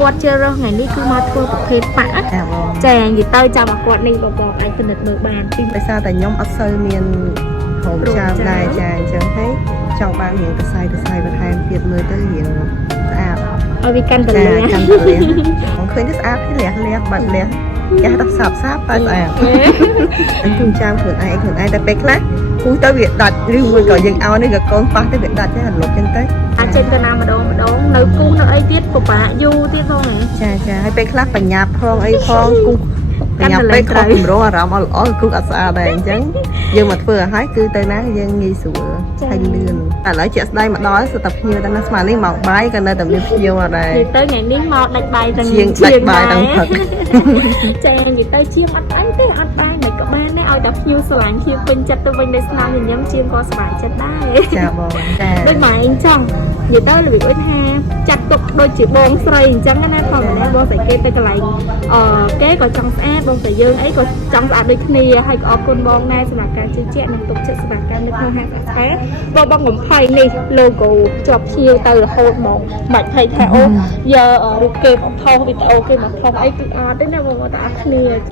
គាត់ជឿរស់ថ្ងៃនេះគឺមកធ្វើប្រភេទប៉ាចានិយាយទៅចាំមកគាត់នេះបងអាចពិនិត្យមើលបានពីដោយសារតែខ្ញុំអត់សូវមានហូបចាំដែរចាអញ្ចឹងហើយចង់បានរៀងសរសៃបន្ថែមទៀតមើលទៅរៀងស្អាតឲ្យវាកាន់តលះកាន់តលះខ្ញុំឃើញទៅស្អាតលះបាត់លះគេថាសាបតែស្អាតអញ្ចឹងចាំខ្លួនឯងតែពេលខ្លះគូទៅវាដាច់ឬមួយក៏យើងឲ្យនេះក៏កូនប៉ះទៅវាដាច់ទេអារលប់ចឹងទៅអាចចេញទៅណាម្ដងនៅគូនៅអីទៀតពិបាកយូរទៀតផងចាហើយពេលខ្លះបញ្ញាប់ផងអីផងគូបញ្ញាប់ពេកខុសគម្រោងអារម្មណ៍ល្អគូអត់ស្អាតដែរអញ្ចឹងយើងមកធ្វើឲ្យគឺទៅណាយើងងាយស្រួលហើយលឿនឥឡូវជាក់ស្ដែងមកដល់សុទ្ធតែភ្ញៀវទៅណាស្មាននេះមកបាយក៏នៅតែមានភ្ញៀវអត់ដែរនិយាយទៅថ្ងៃនេះមកដាច់បាយទាំងជាងដាច់បាយទាំងផឹកចានិយាយទៅជាងអត់អីទេអត់បានតែក៏បានដែរឲ្យតែភ្ញៀវស្រឡាញ់ជាពេញចិត្តទៅវិញដោយស្នាមញញឹមជាងក៏សប្បាយចិត្តដែរចាបងចាដូចម៉ែអញ្ចឹងនិយាយទៅល្វីអុយថាចាត់ទុកដូចជាបងស្រីអញ្ចឹងណាផងម្នាក់បងស្រីគេទៅកន្លែងគេក៏ចង់ស្អាតបងស្រីយើងអីក៏ចង់ស្អាតដូចគ្នាហើយក៏អរគុណបងដែរសម្រាប់ការជឿជាក់និងទុកចិត្តសម្រាប់ការនៅក្នុងហាងស្អាតបងកំភៃនេះ logo ជាប់ឈៀវទៅរហូតមកបាច់ភ័យថាអូយករូបគេមកថតវីដេអូគេមកថតអីគឺអត់ទេណាបងប្អូនទាំងអស់គ្នា